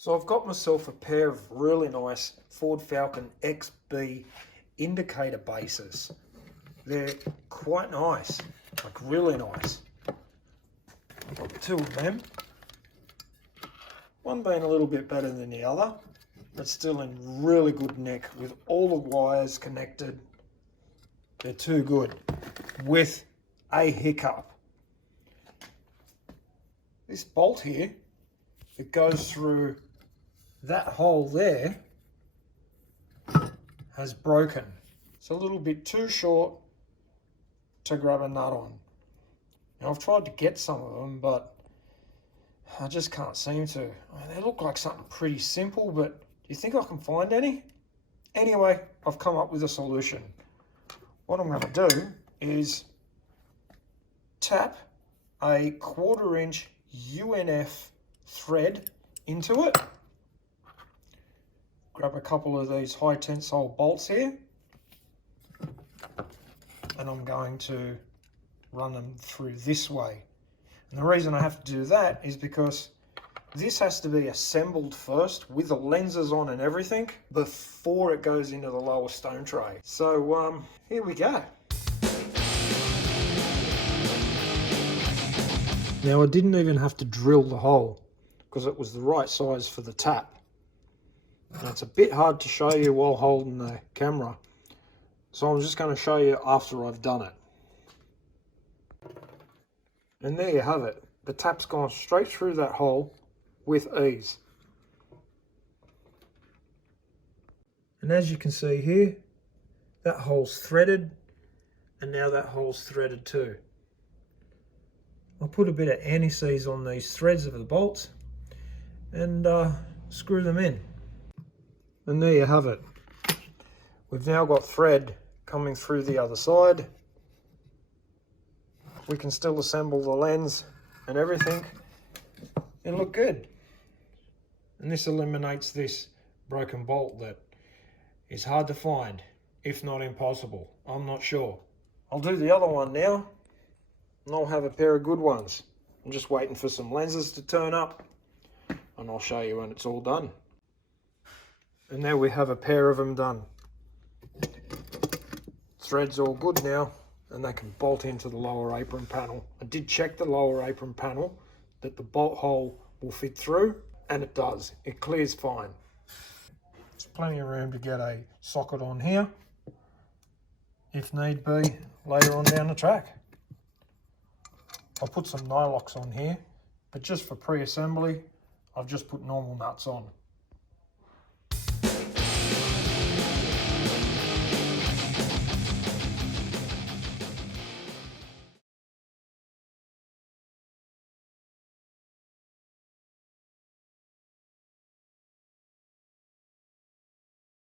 So I've got myself a pair of really nice Ford Falcon XB indicator bases. They're quite nice, like really nice. I've got two of them. One being a little bit better than the other, but still in really good nick with all the wires connected. They're too good with a hiccup. This bolt here, it goes through that hole there, has broken. It's a little bit too short to grab a nut on. Now I've tried to get some of them, but I just can't seem to. I mean, they look like something pretty simple, but do you think I can find any? Anyway, I've come up with a solution. What I'm going to do is tap a 1/4 inch UNF thread into it. Grab a couple of these high tensile bolts here, and I'm going to run them through this way. And the reason I have to do that is because this has to be assembled first with the lenses on and everything before it goes into the lower stone tray. So here we go. Now I didn't even have to drill the hole because it was the right size for the tap. Now it's a bit hard to show you while holding the camera, so I'm just going to show you after I've done it. And there you have it. The tap's gone straight through that hole with ease. And as you can see here, that hole's threaded, and now that hole's threaded too. I'll put a bit of anti-seize on these threads of the bolts and screw them in. And there you have it. We've now got thread coming through the other side. We can still assemble the lens and everything and look good. And this eliminates this broken bolt that is hard to find, if not impossible. I'm not sure. I'll do the other one now, and I'll have a pair of good ones. I'm just waiting for some lenses to turn up, and I'll show you when it's all done. And there we have a pair of them done. Thread's all good now, and they can bolt into the lower apron panel. I did check the lower apron panel that the bolt hole will fit through, and it does. It clears fine. There's plenty of room to get a socket on here, if need be, later on down the track. I'll put some nylocks on here, but just for pre-assembly, I've just put normal nuts on.